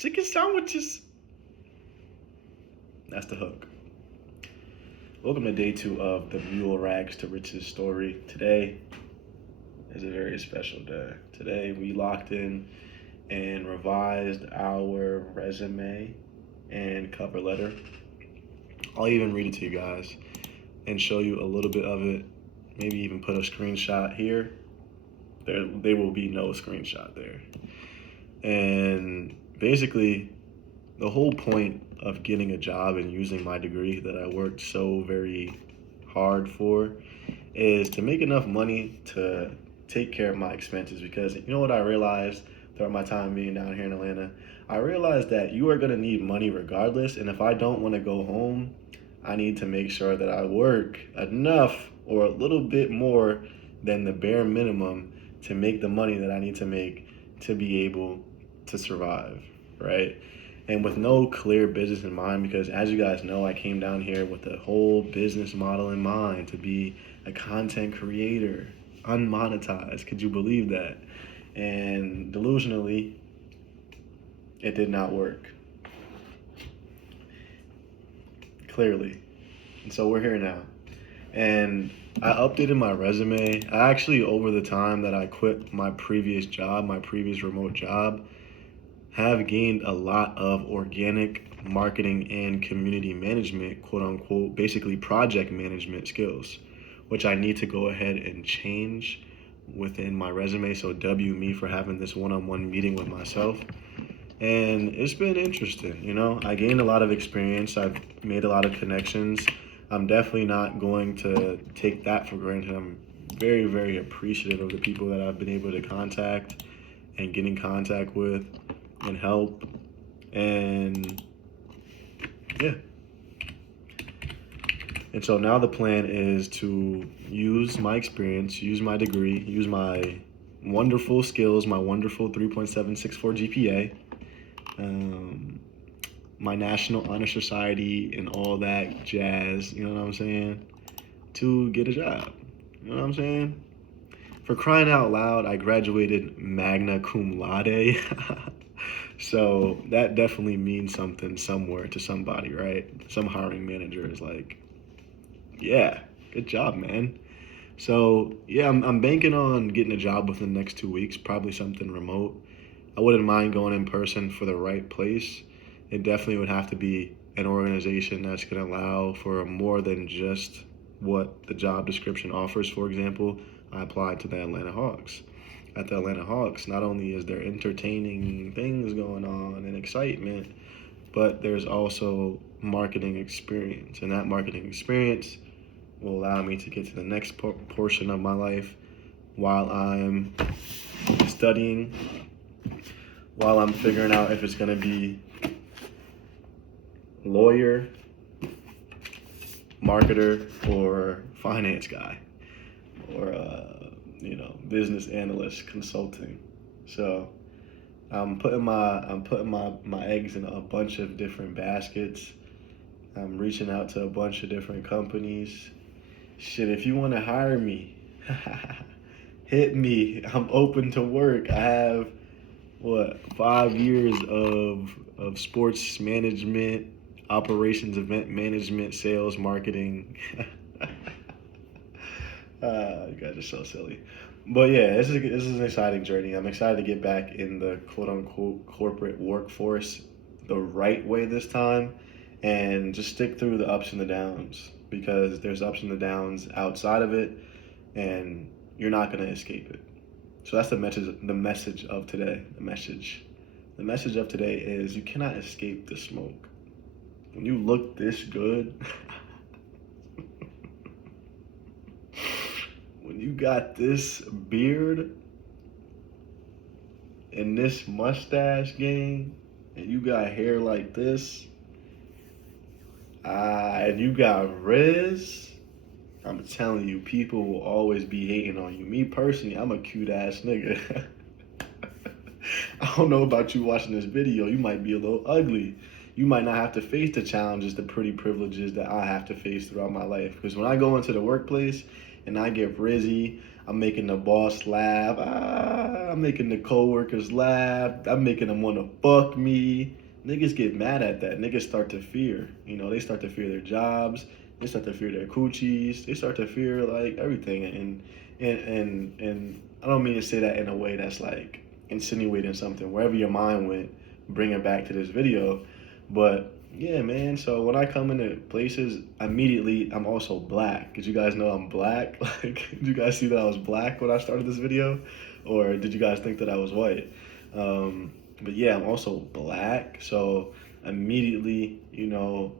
chicken sandwiches. That's the hook. Welcome to day 2 of the Mule Rags to Riches story. Today is a very special day. Today we locked in and revised our resume and cover letter. I'll even read it to you guys and show you a little bit of it. Maybe even put a screenshot here. There will be no screenshot there. And basically, the whole point of getting a job and using my degree that I worked so very hard for is to make enough money to take care of my expenses. Because you know what I realized throughout my time being down here in Atlanta? I realized that you are going to need money regardless. And if I don't want to go home, I need to make sure that I work enough or a little bit more than the bare minimum to make the money that I need to make to be able to survive, right? And with no clear business in mind, because as you guys know, I came down here with a whole business model in mind to be a content creator, unmonetized. Could you believe that? And delusionally, it did not work. Clearly. And so we're here now. And I updated my resume. I actually, over the time that I quit my previous job, my previous remote job, have gained a lot of organic marketing and community management, quote unquote, basically project management skills, which I need to go ahead and change within my resume. So W me for having this one-on-one meeting with myself. And it's been interesting, you know. I gained a lot of experience. I've made a lot of connections. I'm definitely not going to take that for granted. I'm very, very appreciative of the people that I've been able to contact and get in contact with and help. And yeah. And so now the plan is to use my experience, use my degree, use my wonderful skills, my wonderful 3.764 GPA, my National Honor Society and all that jazz, you know what I'm saying, to get a job. You know what I'm saying? For crying out loud, I graduated magna cum laude. So that definitely means something somewhere to somebody, right? Some hiring manager is like, yeah, good job, man. So yeah, I'm banking on getting a job within the next 2 weeks, probably something remote. I wouldn't mind going in person for the right place. It definitely would have to be an organization that's going to allow for more than just what the job description offers. For example, I applied to the Atlanta Hawks. At the Atlanta Hawks, not only is there entertaining things going on and excitement, but there's also marketing experience. And that marketing experience will allow me to get to the next portion of my life while I'm studying, while I'm figuring out if it's going to be lawyer, marketer, or finance guy, or business analyst consulting. So I'm putting my eggs in a bunch of different baskets. I'm reaching out to a bunch of different companies. Shit, if you want to hire me, hit me. I'm open to work. I have 5 years of sports management, operations, event management, sales, marketing. You guys are so silly. But yeah, this is an exciting journey. I'm excited to get back in the quote unquote corporate workforce the right way this time and just stick through the ups and the downs, because there's ups and the downs outside of it and you're not going to escape it. So that's the message of today. The message of today is you cannot escape the smoke. When you look this good, when you got this beard and this mustache game, and you got hair like this, and you got Riz, I'm telling you, people will always be hating on you. Me personally, I'm a cute ass nigga. I don't know about you watching this video. You might be a little ugly. You might not have to face the challenges, the pretty privileges that I have to face throughout my life. Because when I go into the workplace and I get Rizzy, I'm making the boss laugh. I'm making the coworkers laugh. I'm making them want to fuck me. Niggas get mad at that. Niggas start to fear. You know, they start to fear their jobs. They start to fear their coochies. They start to fear like everything. And I don't mean to say that in a way that's like insinuating something. Wherever your mind went, bring it back to this video. But yeah, man. So when I come into places, immediately I'm also black. Did you guys know I'm black? Like, did you guys see that I was black when I started this video, or did you guys think that I was white? But yeah, I'm also black. So immediately, you know,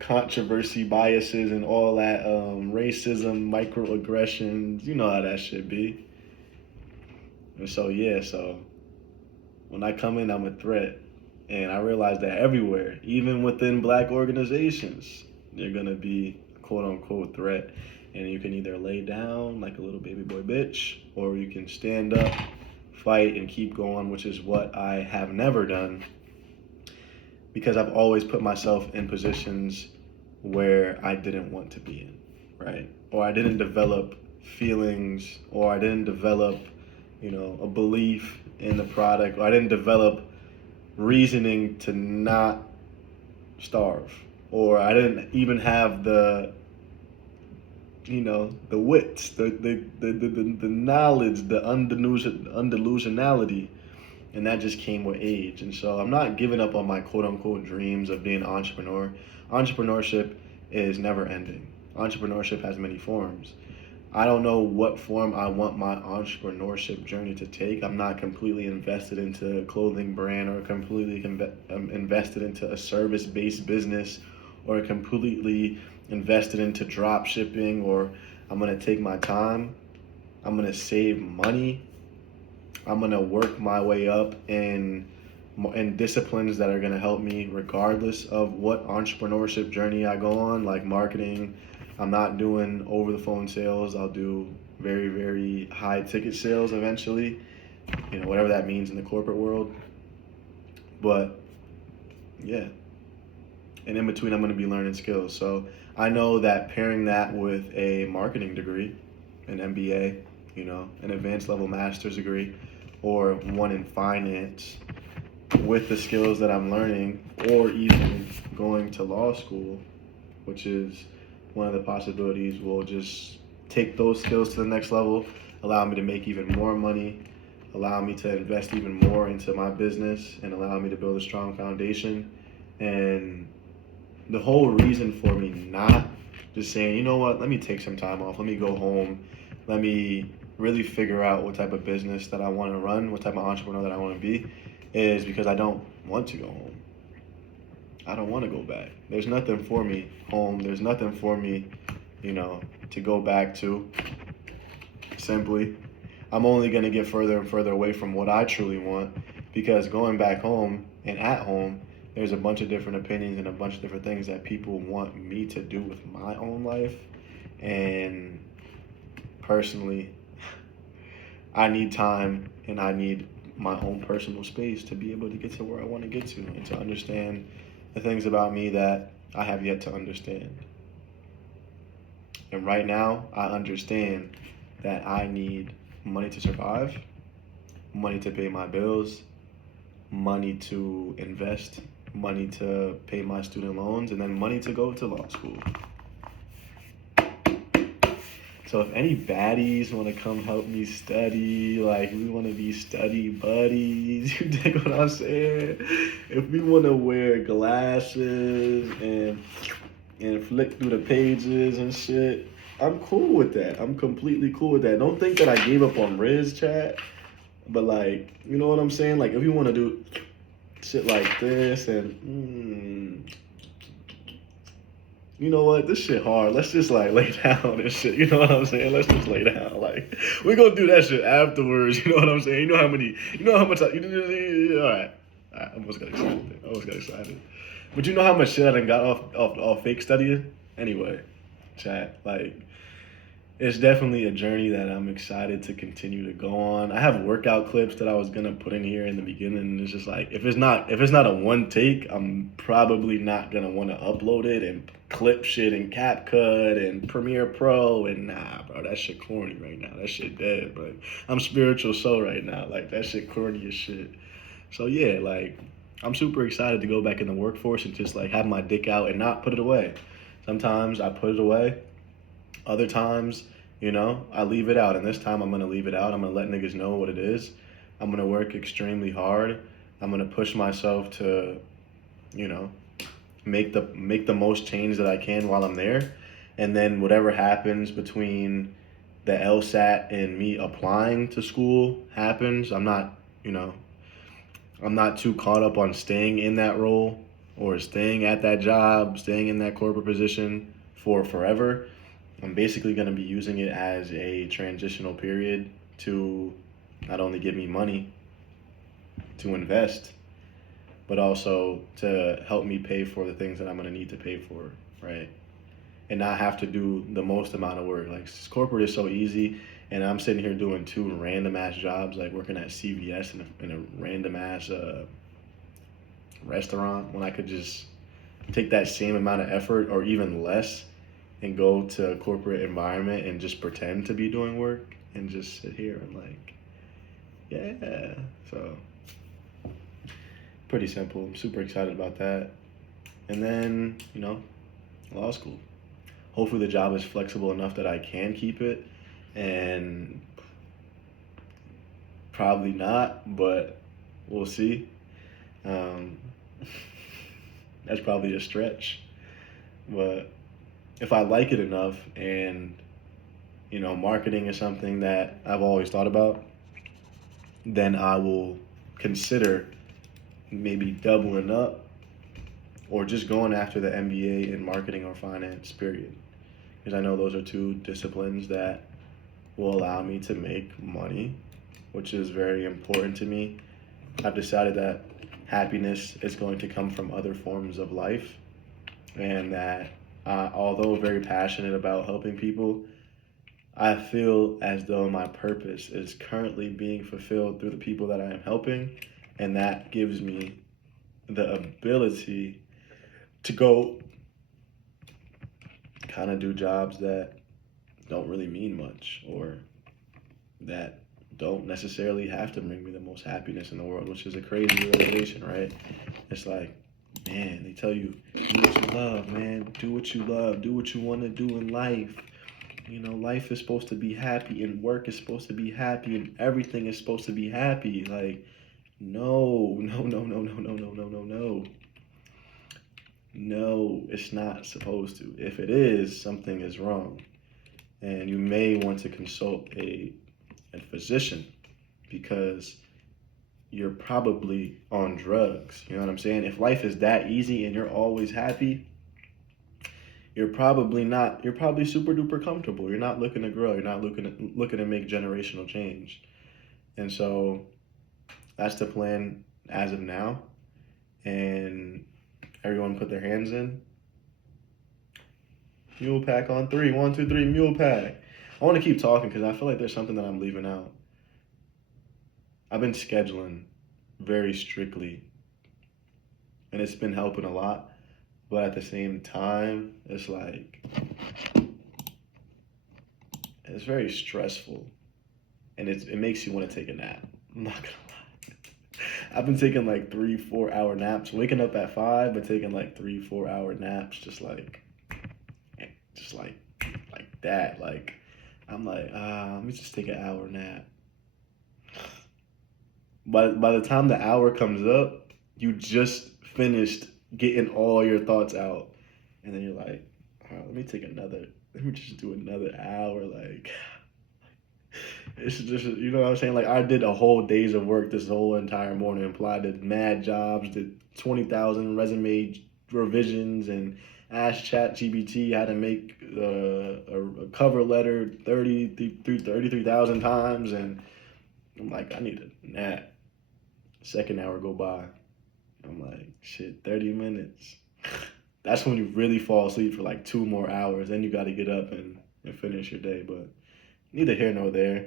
controversy, biases, and all that, racism, microaggressions. You know how that should be. And so yeah, so when I come in, I'm a threat. And I realize that everywhere, even within black organizations, you're gonna be a quote unquote threat. And you can either lay down like a little baby boy bitch, or you can stand up, fight, and keep going, which is what I have never done, because I've always put myself in positions where I didn't want to be in, right? Or I didn't develop feelings, or I didn't develop, you know, a belief in the product, or I didn't develop reasoning to not starve, or I didn't even have the, you know, the wits, the knowledge, the undelusionality, and that just came with age. And so I'm not giving up on my quote unquote dreams of being an entrepreneur. Entrepreneurship is never ending. Entrepreneurship has many forms. I don't know what form I want my entrepreneurship journey to take. I'm not completely invested into a clothing brand, or completely invested into a service-based business, or completely invested into drop shipping, or I'm going to take my time. I'm going to save money. I'm going to work my way up in disciplines that are going to help me regardless of what entrepreneurship journey I go on, like marketing. I'm not doing over the phone sales. I'll do very, very high ticket sales eventually, you know, whatever that means in the corporate world. But yeah, and in between, I'm going to be learning skills. So I know that pairing that with a marketing degree, an MBA, you know, an advanced level master's degree, or one in finance, with the skills that I'm learning, or even going to law school, which is one of the possibilities, will just take those skills to the next level, allow me to make even more money, allow me to invest even more into my business, and allow me to build a strong foundation. And the whole reason for me not just saying, you know what, let me take some time off, let me go home, let me really figure out what type of business that I want to run, what type of entrepreneur that I want to be, is because I don't want to go home. I don't want to go back. There's nothing for me home. There's nothing for me, you know, to go back to. Simply, I'm only going to get further and further away from what I truly want, because going back home and at home, there's a bunch of different opinions and a bunch of different things that people want me to do with my own life. And personally, I need time, and I need my own personal space to be able to get to where I want to get to, and to understand the things about me that I have yet to understand. And right now, I understand that I need money to survive, money to pay my bills, money to invest, money to pay my student loans, and then money to go to law school. So if any baddies want to come help me study, like we want to be study buddies, you dig what I'm saying? If we want to wear glasses and flick through the pages and shit, I'm cool with that. I'm completely cool with that. Don't think that I gave up on Riz, chat, but like, you know what I'm saying? Like if you want to do shit like this and you know what, this shit hard, let's just like lay down and shit, you know what I'm saying? Let's just lay down. Like, we're gonna do that shit afterwards, you know what I'm saying? You know how much alright, I almost got excited. But you know how much shit I done got off fake studying? Anyway, chat, like, it's definitely a journey that I'm excited to continue to go on. I have workout clips that I was gonna put in here in the beginning. And it's just like if it's not a one take, I'm probably not gonna want to upload it and clip shit in CapCut and Premiere Pro and nah, bro, that shit corny right now. That shit dead, bro. I'm spiritual soul right now. Like that shit corny as shit. So yeah, like I'm super excited to go back in the workforce and just like have my dick out and not put it away. Sometimes I put it away. Other times, I leave it out. And this time I'm gonna leave it out. I'm gonna let niggas know what it is. I'm gonna work extremely hard. I'm gonna push myself to, you know, make the most change that I can while I'm there. And then whatever happens between the LSAT and me applying to school happens. You know, I'm not too caught up on staying in that role or staying at that job, staying in that corporate position for forever. I'm basically going to be using it as a transitional period to not only give me money to invest, but also to help me pay for the things that I'm going to need to pay for, right? And not have to do the most amount of work. Like corporate is so easy, and I'm sitting here doing two random ass jobs, like working at CVS in a random ass restaurant when I could just take that same amount of effort or even less and go to a corporate environment and just pretend to be doing work and just sit here and like, yeah. So pretty simple. I'm super excited about that. And then, law school. Hopefully the job is flexible enough that I can keep it, and probably not, but we'll see. Um, that's probably a stretch, but if I like it enough and marketing is something that I've always thought about, then I will consider maybe doubling up or just going after the MBA in marketing or finance, period. Because I know those are two disciplines that will allow me to make money, which is very important to me. I've decided that happiness is going to come from other forms of life, and that although very passionate about helping people, I feel as though my purpose is currently being fulfilled through the people that I am helping, and that gives me the ability to go kind of do jobs that don't really mean much or that don't necessarily have to bring me the most happiness in the world, which is a crazy realization, right? It's like, man, they tell you, do what you love, man. Do what you love. Do what you want to do in life. Life is supposed to be happy and work is supposed to be happy and everything is supposed to be happy. Like, no, no, no, no, no, no, no, no, no, no. No, it's not supposed to. If it is, something is wrong. And you may want to consult a physician because you're probably on drugs. You know what I'm saying? If life is that easy and you're always happy, you're probably super duper comfortable. You're not looking to grow. You're not looking to make generational change. And so that's the plan as of now. And everyone put their hands in. Mule pack on three. One, two, three, mule pack. I want to keep talking because I feel like there's something that I'm leaving out. I've been scheduling very strictly, and it's been helping a lot. But at the same time, it's like, it's very stressful, and it makes you want to take a nap. I'm not gonna lie. I've been taking like 3-4 hour naps, waking up at 5, but taking like 3-4 hour naps, just like that. Like I'm like, let me just take an hour nap. By the time the hour comes up, you just finished getting all your thoughts out, and then you're like, all right, let me just do another hour. Like it's just, you know what I'm saying? Like I did a whole days of work this whole entire morning. Applied to mad jobs, did 20,000 resume revisions, and asked ChatGPT how to make a cover letter 33,000 times, and I'm like, I need a nap. Second hour go by. I'm like, shit, 30 minutes. That's when you really fall asleep for like 2 more hours. Then you got to get up and and finish your day. But neither here nor there.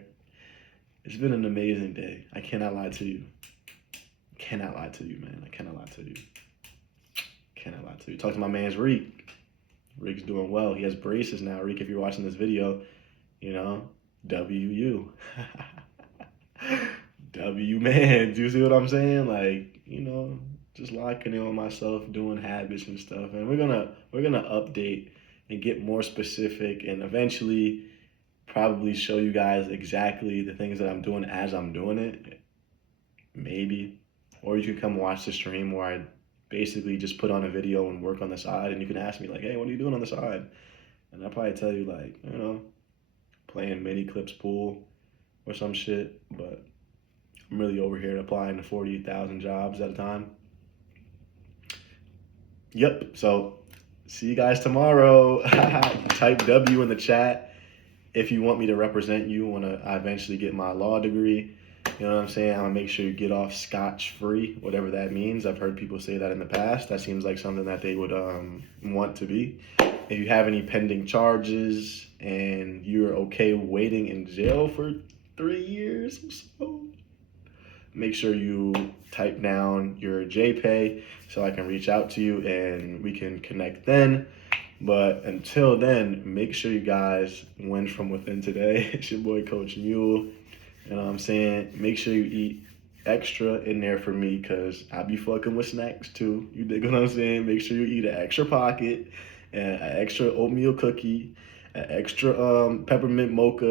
It's been an amazing day. I cannot lie to you. Cannot lie to you, man. I cannot lie to you. Cannot lie to you. Talk to my man's Reek. Reek's doing well. He has braces now. Reek, if you're watching this video, you know, WU. W man. Do you see what I'm saying? Like, you know, just locking in on myself, doing habits and stuff. And we're gonna update and get more specific and eventually probably show you guys exactly the things that I'm doing as I'm doing it. Maybe. Or you can come watch the stream where I basically just put on a video and work on the side, and you can ask me like, hey, what are you doing on the side? And I'll probably tell you like, you know, playing mini clips pool or some shit. But I'm really over here applying to 40,000 jobs at a time. Yep. So see you guys tomorrow. Type W in the chat if you want me to represent you when I eventually get my law degree. You know what I'm saying? I'm gonna make sure you get off scotch-free, whatever that means. I've heard people say that in the past. That seems like something that they would want to be. If you have any pending charges and you're okay waiting in jail for 3 years or so, make sure you type down your JPay so I can reach out to you and we can connect then. But until then, make sure you guys win from within today. It's your boy, Coach Mule. You know what I'm saying? Make sure you eat extra in there for me because I be fucking with snacks too. You dig what I'm saying? Make sure you eat an extra pocket and an extra oatmeal cookie, an extra peppermint mocha.